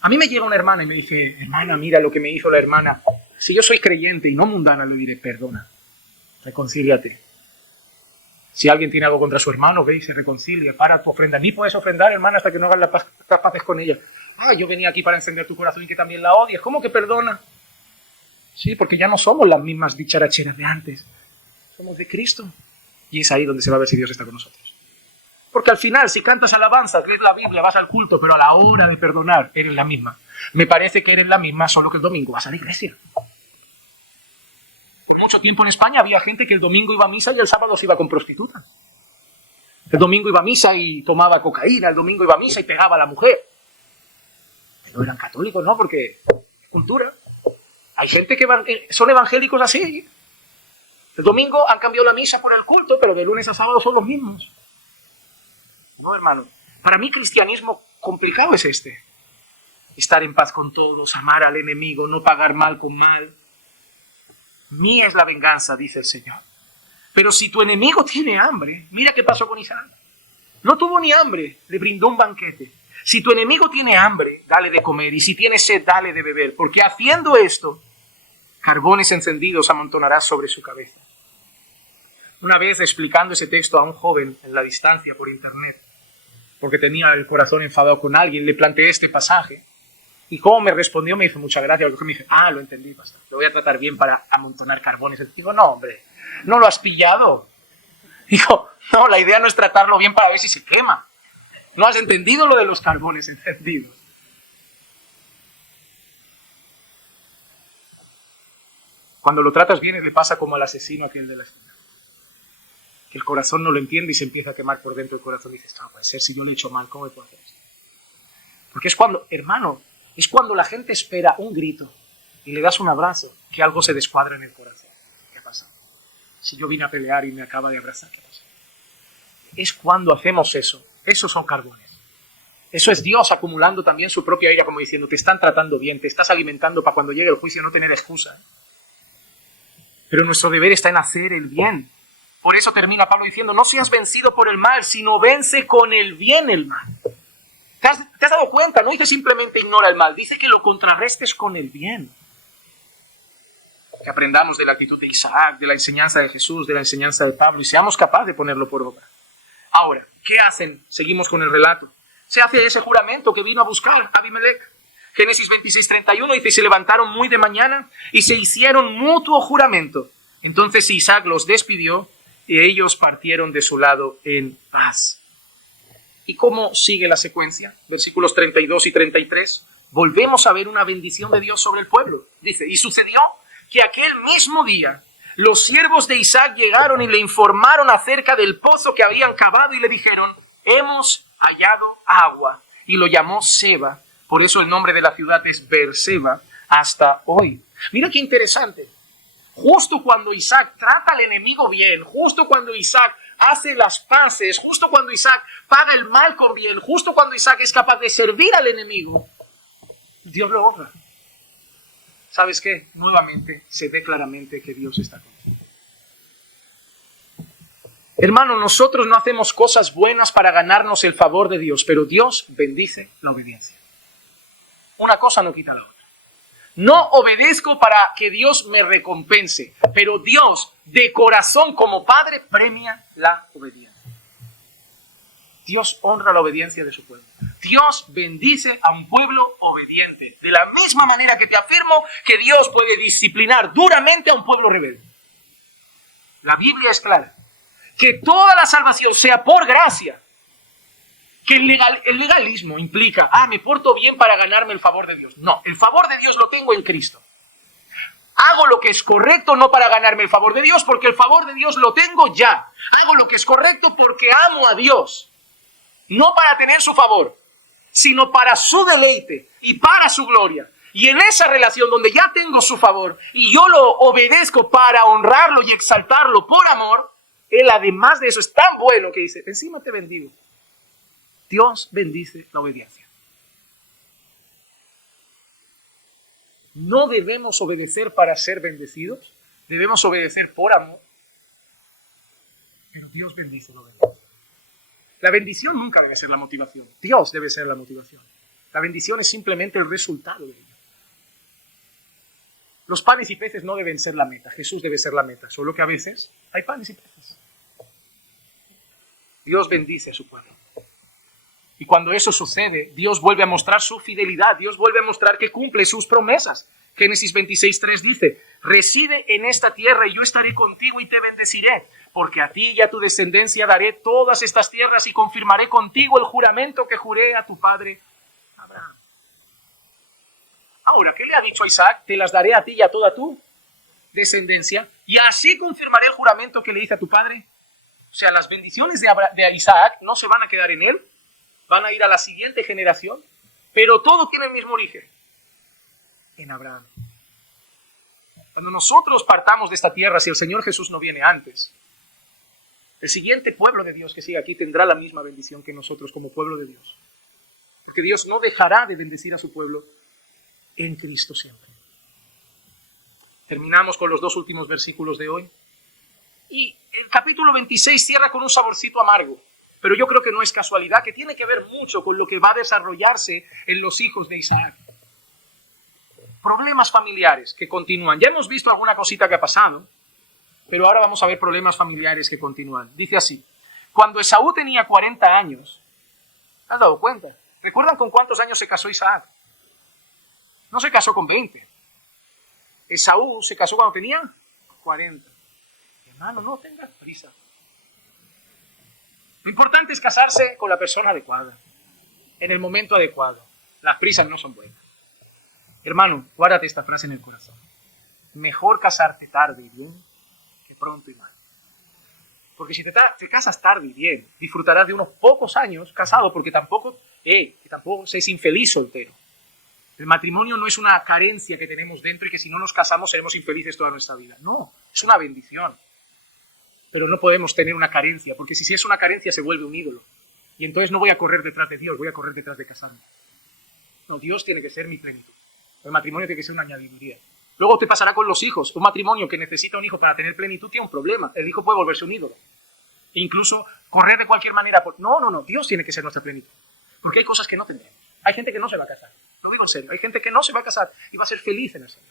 A mí me llega una hermana y me dice, hermana, mira lo que me hizo la hermana. Si yo soy creyente y no mundana, le diré, perdona, reconcíliate. Si alguien tiene algo contra su hermano, ve y se reconcilia, para tu ofrenda. Ni puedes ofrendar, hermana, hasta que no hagas las paces con ella. Yo venía aquí para encender tu corazón y que también la odias. ¿Cómo que perdona? Sí, porque ya no somos las mismas dicharacheras de antes. Somos de Cristo. Y es ahí donde se va a ver si Dios está con nosotros. Porque al final, si cantas alabanzas, lees la Biblia, vas al culto, pero a la hora de perdonar, eres la misma. Me parece que eres la misma, solo que el domingo vas a la iglesia. Por mucho tiempo en España había gente que el domingo iba a misa y el sábado se iba con prostitutas. El domingo iba a misa y tomaba cocaína, el domingo iba a misa y pegaba a la mujer. Pero eran católicos, ¿no? Porque es cultura. Hay gente que son evangélicos así. El domingo han cambiado la misa por el culto, pero de lunes a sábado son los mismos. No, hermano. Para mí, cristianismo complicado es este. Estar en paz con todos, amar al enemigo, no pagar mal con mal. Mía es la venganza, dice el Señor. Pero si tu enemigo tiene hambre, mira qué pasó con Isaac. No tuvo ni hambre, le brindó un banquete. Si tu enemigo tiene hambre, dale de comer. Y si tiene sed, dale de beber. Porque haciendo esto, carbones encendidos amontonarás sobre su cabeza. Una vez explicando ese texto a un joven en la distancia por internet, porque tenía el corazón enfadado con alguien, le planteé este pasaje. Y como me respondió, me hizo mucha gracia. Me dice, lo entendí, pastor. Lo voy a tratar bien para amontonar carbones. Digo, no, hombre, no lo has pillado. Digo, no, la idea no es tratarlo bien para ver si se quema. No has entendido lo de los carbones encendidos. Cuando lo tratas bien, le pasa como al asesino aquel de la esquina. Que el corazón no lo entiende y se empieza a quemar por dentro del corazón. Y dices, no puede ser, si yo le he hecho mal, ¿cómo me puedo hacer esto? Porque es cuando, hermano, es cuando la gente espera un grito y le das un abrazo, que algo se descuadra en el corazón. ¿Qué pasa? Si yo vine a pelear y me acaba de abrazar, ¿qué pasa? Es cuando hacemos eso. Esos son carbones. Eso es Dios acumulando también su propia ira, como diciendo, te están tratando bien, te estás alimentando para cuando llegue el juicio no tener excusa. Pero nuestro deber está en hacer el bien. Por eso termina Pablo diciendo, no seas vencido por el mal, sino vence con el bien el mal. ¿Te has dado cuenta? No dice simplemente ignora el mal, dice que lo contrarrestes con el bien. Que aprendamos de la actitud de Isaac, de la enseñanza de Jesús, de la enseñanza de Pablo y seamos capaces de ponerlo por obra. Ahora, ¿qué hacen? Seguimos con el relato. Se hace ese juramento que vino a buscar Abimelech. Génesis 26:31 dice, se levantaron muy de mañana y se hicieron mutuo juramento. Entonces Isaac los despidió y ellos partieron de su lado en paz. ¿Y cómo sigue la secuencia? Versículos 32 y 33. Volvemos a ver una bendición de Dios sobre el pueblo. Dice, y sucedió que aquel mismo día los siervos de Isaac llegaron y le informaron acerca del pozo que habían cavado y le dijeron, hemos hallado agua. Y lo llamó Seba. Por eso el nombre de la ciudad es Beerseba hasta hoy. Mira qué interesante. Justo cuando Isaac trata al enemigo bien, justo cuando Isaac hace las paces, justo cuando Isaac paga el mal por bien, justo cuando Isaac es capaz de servir al enemigo, Dios lo honra. ¿Sabes qué? Nuevamente se ve claramente que Dios está contigo. Hermano, nosotros no hacemos cosas buenas para ganarnos el favor de Dios, pero Dios bendice la obediencia. Una cosa no quita la otra. No obedezco para que Dios me recompense, pero Dios de corazón como Padre premia la obediencia. Dios honra la obediencia de su pueblo. Dios bendice a un pueblo obediente. De la misma manera que te afirmo que Dios puede disciplinar duramente a un pueblo rebelde. La Biblia es clara. Que toda la salvación sea por gracia. Que el legalismo implica, me porto bien para ganarme el favor de Dios. No, el favor de Dios lo tengo en Cristo. Hago lo que es correcto no para ganarme el favor de Dios, porque el favor de Dios lo tengo ya. Hago lo que es correcto porque amo a Dios. No para tener su favor, sino para su deleite y para su gloria. Y en esa relación donde ya tengo su favor y yo lo obedezco para honrarlo y exaltarlo por amor, Él además de eso es tan bueno que dice, encima te bendigo. Dios bendice la obediencia. No debemos obedecer para ser bendecidos, debemos obedecer por amor, pero Dios bendice la obediencia. La bendición nunca debe ser la motivación, Dios debe ser la motivación. La bendición es simplemente el resultado de ello. Los panes y peces no deben ser la meta, Jesús debe ser la meta, solo que a veces hay panes y peces. Dios bendice a su pueblo. Y cuando eso sucede, Dios vuelve a mostrar su fidelidad, Dios vuelve a mostrar que cumple sus promesas. Génesis 26:3 dice, reside en esta tierra y yo estaré contigo y te bendeciré, porque a ti y a tu descendencia daré todas estas tierras y confirmaré contigo el juramento que juré a tu padre Abraham. Ahora, ¿qué le ha dicho a Isaac? Te las daré a ti y a toda tu descendencia, y así confirmaré el juramento que le hice a tu padre. O sea, las bendiciones de Isaac no se van a quedar en él, van a ir a la siguiente generación, pero todo tiene el mismo origen, en Abraham. Cuando nosotros partamos de esta tierra, si el Señor Jesús no viene antes, el siguiente pueblo de Dios que sigue aquí tendrá la misma bendición que nosotros como pueblo de Dios. Porque Dios no dejará de bendecir a su pueblo en Cristo siempre. Terminamos con los dos últimos versículos de hoy. Y el capítulo 26 cierra con un saborcito amargo. Pero yo creo que no es casualidad, que tiene que ver mucho con lo que va a desarrollarse en los hijos de Isaac. Problemas familiares que continúan. Ya hemos visto alguna cosita que ha pasado, pero ahora vamos a ver problemas familiares que continúan. Dice así, cuando Esaú tenía 40 años, ¿te has dado cuenta? ¿Recuerdan con cuántos años se casó Isaac? No se casó con 20. Esaú se casó cuando tenía 40. Hermano, no tengas prisa. Lo importante es casarse con la persona adecuada, en el momento adecuado. Las prisas no son buenas. Hermano, guárdate esta frase en el corazón. Mejor casarte tarde y bien que pronto y mal. Porque si te casas tarde y bien, disfrutarás de unos pocos años casado, porque tampoco seas infeliz soltero. El matrimonio no es una carencia que tenemos dentro y que si no nos casamos seremos infelices toda nuestra vida. No, es una bendición. Pero no podemos tener una carencia, porque si es una carencia se vuelve un ídolo. Y entonces no voy a correr detrás de Dios, voy a correr detrás de casarme. No, Dios tiene que ser mi plenitud. El matrimonio tiene que ser una añadiduría. Luego te pasará con los hijos. Un matrimonio que necesita un hijo para tener plenitud tiene un problema. El hijo puede volverse un ídolo. E incluso correr de cualquier manera. No, Dios tiene que ser nuestra plenitud. Porque hay cosas que no tendremos. Hay gente que no se va a casar. Lo digo en serio. Hay gente que no se va a casar y va a ser feliz en el Señor.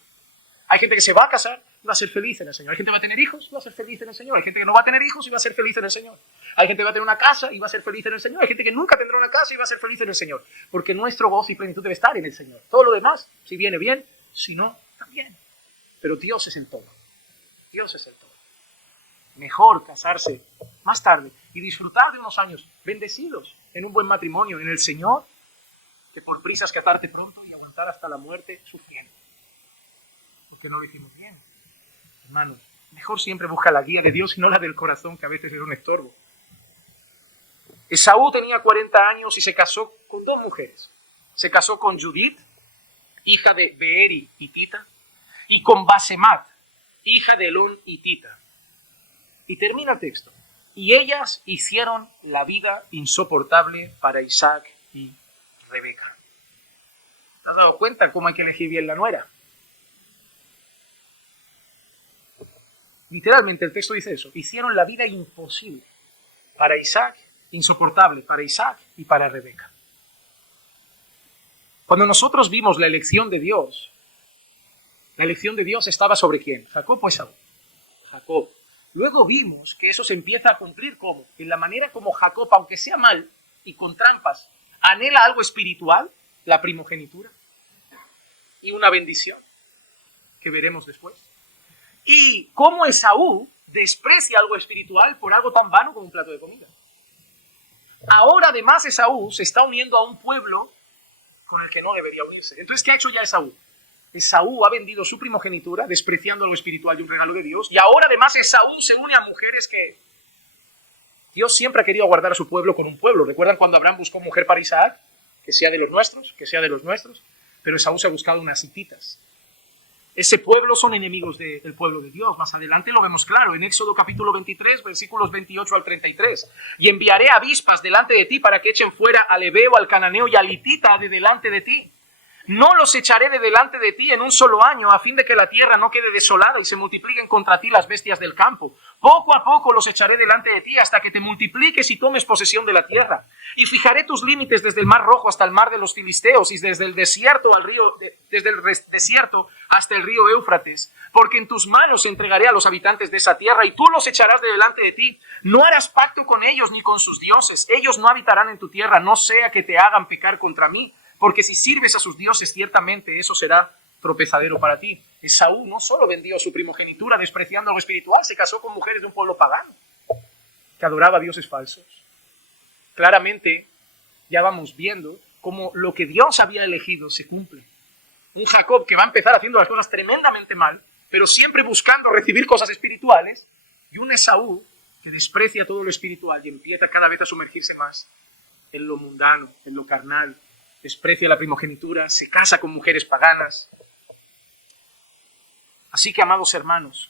Hay gente que se va a casar y va a ser feliz en el Señor. Hay gente que va a tener hijos y va a ser feliz en el Señor. Hay gente que no va a tener hijos y va a ser feliz en el Señor. Hay gente que va a tener una casa y va a ser feliz en el Señor. Hay gente que nunca tendrá una casa y va a ser feliz en el Señor. Porque nuestro gozo y plenitud debe estar en el Señor. Todo lo demás, si viene bien, si no, también. Pero Dios es el todo. Dios es el todo. Mejor casarse más tarde y disfrutar de unos años bendecidos en un buen matrimonio en el Señor, que por prisas catarte pronto y aguantar hasta la muerte sufriendo. Porque no lo hicimos bien. Hermanos, mejor siempre busca la guía de Dios y no la del corazón, que a veces es un estorbo. Esaú tenía 40 años y se casó con 2 mujeres. Se casó con Judith, hija de Beeri hitita, y con Basemat, hija de Elón hitita. Y termina el texto. Y ellas hicieron la vida insoportable para Isaac y Rebeca. ¿Te has dado cuenta cómo hay que elegir bien la nuera? Literalmente el texto dice eso. Hicieron la vida imposible para Isaac, insoportable para Isaac y para Rebeca. Cuando nosotros vimos la elección de Dios estaba sobre ¿quién? ¿Jacob o Esaú? Jacob. Luego vimos que eso se empieza a cumplir ¿cómo? En la manera como Jacob, aunque sea mal y con trampas, anhela algo espiritual, la primogenitura, y una bendición, que veremos después. Y cómo Esaú desprecia algo espiritual por algo tan vano como un plato de comida. Ahora además Esaú se está uniendo a un pueblo con el que no debería unirse. Entonces, ¿qué ha hecho ya Esaú? Esaú ha vendido su primogenitura, despreciando algo espiritual y un regalo de Dios, y ahora además Esaú se une a mujeres que Dios siempre ha querido guardar a su pueblo con un pueblo. ¿Recuerdan cuando Abraham buscó mujer para Isaac? Que sea de los nuestros, que sea de los nuestros. Pero Esaú se ha buscado unas hititas. Ese pueblo son enemigos del pueblo de Dios. Más adelante lo vemos claro, en Éxodo capítulo 23, versículos 28 al 33. Y enviaré avispas delante de ti para que echen fuera al hebeo, al cananeo y al hitita de delante de ti. No los echaré de delante de ti en un solo año, a fin de que la tierra no quede desolada y se multipliquen contra ti las bestias del campo. Poco a poco los echaré delante de ti hasta que te multipliques y tomes posesión de la tierra. Y fijaré tus límites desde el mar Rojo hasta el mar de los Filisteos y desde el desierto hasta el río Éufrates. Porque en tus manos entregaré a los habitantes de esa tierra y tú los echarás de delante de ti. No harás pacto con ellos ni con sus dioses. Ellos no habitarán en tu tierra, no sea que te hagan pecar contra mí. Porque si sirves a sus dioses, ciertamente eso será tropezadero para ti. Esaú no solo vendió su primogenitura despreciando lo espiritual, se casó con mujeres de un pueblo pagano que adoraba a dioses falsos. Claramente ya vamos viendo cómo lo que Dios había elegido se cumple. Un Jacob que va a empezar haciendo las cosas tremendamente mal, pero siempre buscando recibir cosas espirituales, y un Esaú que desprecia todo lo espiritual y empieza cada vez a sumergirse más en lo mundano, en lo carnal. Desprecia la primogenitura, se casa con mujeres paganas. Así que, amados hermanos,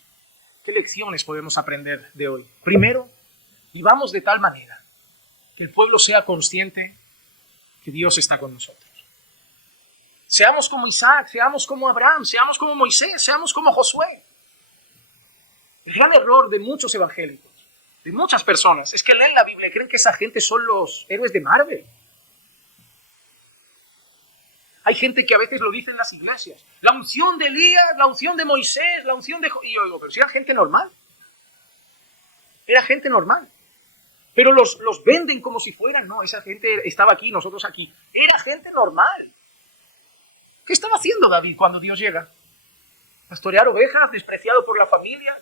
¿qué lecciones podemos aprender de hoy? Primero, vivamos de tal manera que el pueblo sea consciente que Dios está con nosotros. Seamos como Isaac, seamos como Abraham, seamos como Moisés, seamos como Josué. El gran error de muchos evangélicos, de muchas personas, es que leen la Biblia y creen que esa gente son los héroes de Marvel. Hay gente que a veces lo dice en las iglesias. La unción de Elías, la unción de Moisés, la unción de... Y yo digo, pero si era gente normal. Era gente normal. Pero los venden como si fueran. No, esa gente estaba aquí, nosotros aquí. Era gente normal. ¿Qué estaba haciendo David cuando Dios llega? ¿Pastorear ovejas? ¿Despreciado por la familia?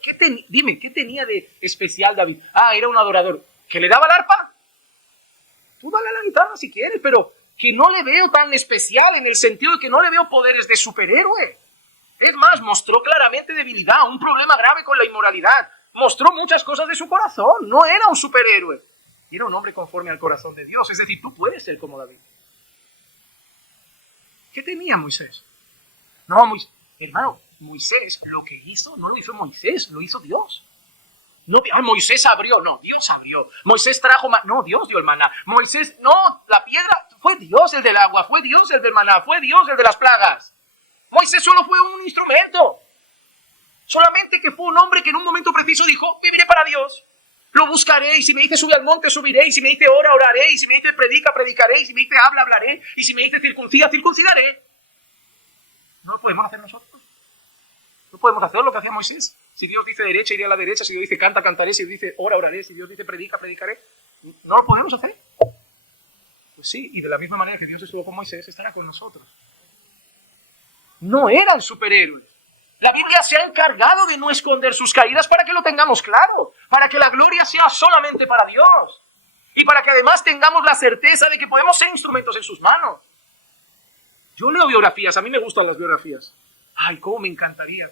Dime, ¿qué tenía de especial David? Era un adorador. ¿Que le daba el arpa? Tú dale la guitarra si quieres, pero... que no le veo tan especial en el sentido de que no le veo poderes de superhéroe. Es más, mostró claramente debilidad, un problema grave con la inmoralidad. Mostró muchas cosas de su corazón. No era un superhéroe. Era un hombre conforme al corazón de Dios. Es decir, tú puedes ser como David. ¿Qué tenía Moisés? No, hermano, Moisés lo que hizo no lo hizo Moisés, lo hizo Dios. No, Moisés abrió, no, Dios abrió. Moisés trajo, no, Dios dio el maná. Moisés, no, la piedra, fue Dios el del agua, fue Dios el del maná, fue Dios el de las plagas. Moisés solo fue un instrumento. Solamente que fue un hombre que en un momento preciso dijo, viviré para Dios. Lo buscaré, y si me dice sube al monte, subiré, y si me dice ora, oraré, y si me dice predica, predicaré, y si me dice habla, hablaré, y si me dice circuncida, circuncidaré. ¿No lo podemos hacer nosotros? No podemos hacer lo que hacía Moisés. Si Dios dice derecha, iré a la derecha. Si Dios dice canta, cantaré. Si Dios dice ora, oraré. Si Dios dice predica, predicaré. No lo podemos hacer. Pues sí, y de la misma manera que Dios estuvo con Moisés, estará con nosotros. No eran superhéroes. La Biblia se ha encargado de no esconder sus caídas para que lo tengamos claro, para que la gloria sea solamente para Dios y para que además tengamos la certeza de que podemos ser instrumentos en sus manos. Yo leo biografías, a mí me gustan las biografías. Ay, cómo me encantaría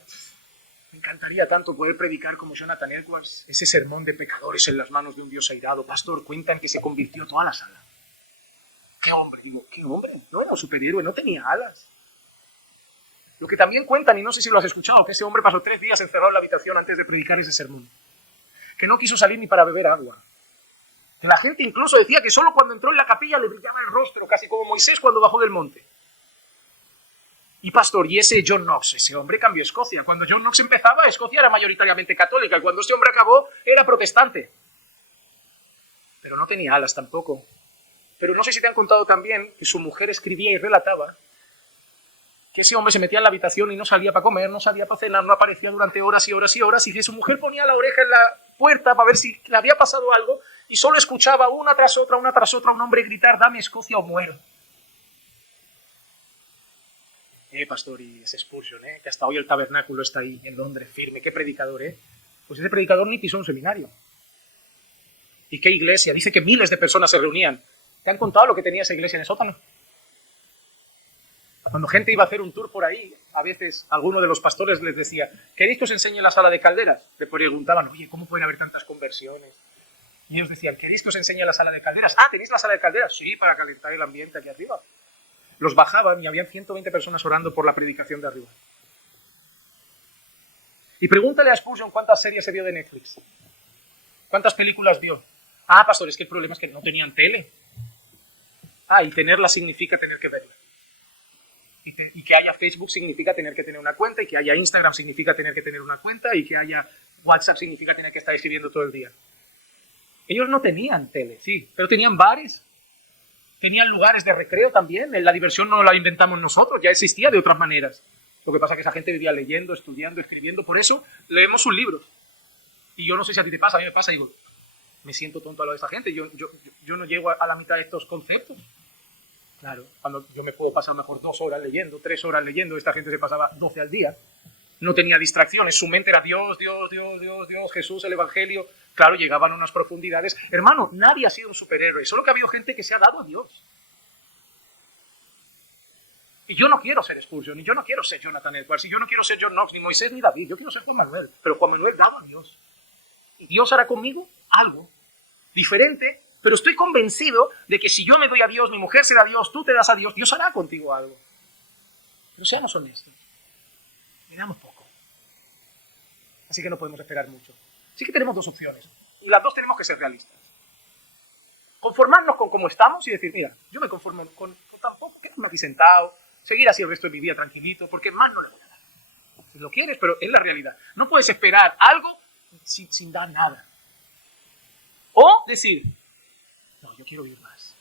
tanto poder predicar como Jonathan Edwards, ese sermón de pecadores en las manos de un Dios airado. Pastor, cuentan que se convirtió toda la sala. ¡Qué hombre! Digo, ¿qué hombre? No era un superhéroe, no tenía alas. Lo que también cuentan, y no sé si lo has escuchado, que ese hombre pasó 3 días encerrado en la habitación antes de predicar ese sermón. Que no quiso salir ni para beber agua. Que la gente incluso decía que solo cuando entró en la capilla le brillaba el rostro, casi como Moisés cuando bajó del monte. Y pastor, y ese John Knox, ese hombre cambió Escocia. Cuando John Knox empezaba, Escocia era mayoritariamente católica, y cuando ese hombre acabó, era protestante. Pero no tenía alas tampoco. Pero no sé si te han contado también que su mujer escribía y relataba que ese hombre se metía en la habitación y no salía para comer, no salía para cenar, no aparecía durante horas y horas y horas, y que su mujer ponía la oreja en la puerta para ver si le había pasado algo, y solo escuchaba una tras otra, un hombre gritar, dame Escocia o muero. Pastor, y ese Spurgeon, que hasta hoy el tabernáculo está ahí en Londres, firme, qué predicador, Pues ese predicador ni pisó un seminario. ¿Y qué iglesia? Dice que miles de personas se reunían. ¿Te han contado lo que tenía esa iglesia en el sótano? Cuando gente iba a hacer un tour por ahí, a veces alguno de los pastores les decía, ¿queréis que os enseñe la sala de calderas? Le preguntaban, oye, ¿cómo pueden haber tantas conversiones? Y ellos decían, ¿queréis que os enseñe la sala de calderas? Ah, ¿tenéis la sala de calderas? Sí, para calentar el ambiente aquí arriba. Los bajaban y habían 120 personas orando por la predicación de arriba. Y pregúntale a Spurgeon cuántas series se vio de Netflix. ¿Cuántas películas vio? Ah, pastor, es que el problema es que no tenían tele. Ah, y tenerla significa tener que verla. Y que haya Facebook significa tener que tener una cuenta, y que haya Instagram significa tener que tener una cuenta, y que haya WhatsApp significa tener que estar escribiendo todo el día. Ellos no tenían tele, sí, pero tenían bares, tenían lugares de recreo también. La diversión no la inventamos nosotros, ya existía de otras maneras. Lo que pasa es que esa gente vivía leyendo, estudiando, escribiendo, por eso leemos sus libros. Y yo no sé si a ti te pasa, a mí me pasa, digo, me siento tonto a lo de esa gente, yo no llego a la mitad de estos conceptos. Claro, cuando yo me puedo pasar mejor 2 horas leyendo, 3 horas leyendo, esta gente se pasaba 12 al día, no tenía distracciones, su mente era Dios, Dios, Dios, Dios, Dios, Jesús, el Evangelio. Claro, llegaban a unas profundidades. Hermano, nadie ha sido un superhéroe, solo que ha habido gente que se ha dado a Dios. Y yo no quiero ser Spurgeon, ni yo no quiero ser Jonathan Edwards, y yo no quiero ser John Knox, ni Moisés, ni David, yo quiero ser Juan Manuel, pero Juan Manuel dado a Dios. Y Dios hará conmigo algo diferente. Pero estoy convencido de que si yo me doy a Dios, mi mujer se da a Dios, tú te das a Dios, Dios hará contigo algo. Pero seamos honestos. Miramos poco. Así que no podemos esperar mucho. Sí que tenemos 2 opciones. Y las 2 tenemos que ser realistas. Conformarnos con cómo estamos y decir, mira, yo me conformo con tampoco, quedarme aquí sentado, seguir así el resto de mi vida tranquilito, porque más no le voy a dar. Si lo quieres, pero es la realidad. No puedes esperar algo sin dar nada. O decir, no, yo quiero vivir más.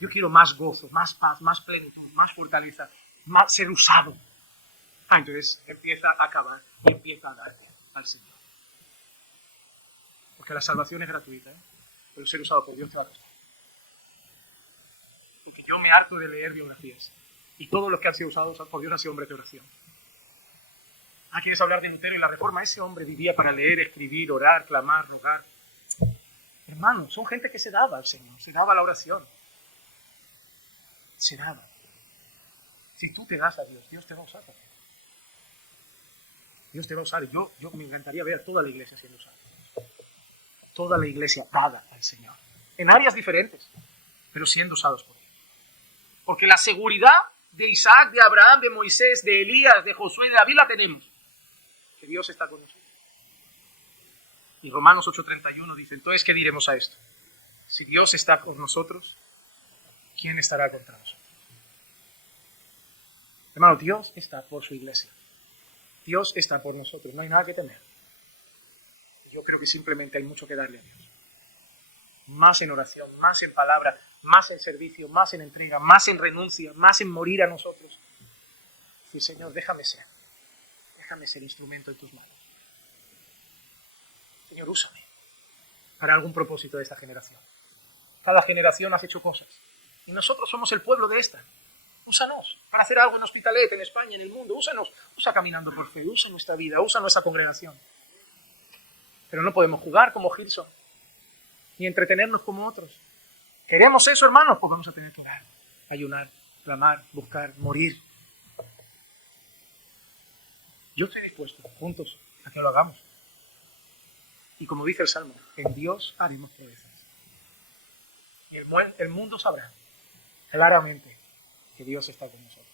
Yo quiero más gozo, más paz, más plenitud, más fortaleza, más ser usado. Entonces empieza a acabar y empieza a darte al Señor. Porque la salvación es gratuita, pero ser usado por Dios te va a costar. Porque yo me harto de leer biografías. Y todos los que han sido usados por Dios han sido hombres de oración. ¿Quieres hablar de Lutero y la Reforma? Ese hombre vivía para leer, escribir, orar, clamar, rogar. Hermanos, son gente que se daba al Señor, se daba a la oración. Se daba. Si tú te das a Dios, Dios te va a usar también. Dios te va a usar. Yo me encantaría ver toda la iglesia siendo usada. Toda la iglesia dada al Señor. En áreas diferentes, pero siendo usados por Él. Porque la seguridad de Isaac, de Abraham, de Moisés, de Elías, de Josué y de David la tenemos. Que Dios está con nosotros. Y Romanos 8:31 dice, entonces, ¿qué diremos a esto? Si Dios está con nosotros, ¿quién estará contra nosotros? Hermano, Dios está por su iglesia. Dios está por nosotros, no hay nada que temer. Yo creo que simplemente hay mucho que darle a Dios. Más en oración, más en palabra, más en servicio, más en entrega, más en renuncia, más en morir a nosotros. Sí, Señor, déjame ser. déjame ser instrumento en tus manos. Señor, úsame para algún propósito de esta generación. Cada generación has hecho cosas. Y nosotros somos el pueblo de esta. Úsanos para hacer algo en Hospitalet, en España, en el mundo. Úsanos. Usa Caminando por Fe. Usa nuestra vida. Usa nuestra congregación. Pero no podemos jugar como Gilson. Ni entretenernos como otros. ¿Queremos eso, hermanos? Pues vamos a tener que orar, ayunar, clamar, buscar, morir. Yo estoy dispuesto, juntos, a que lo hagamos. Y como dice el Salmo, en Dios haremos proezas. Y el mundo sabrá claramente que Dios está con nosotros.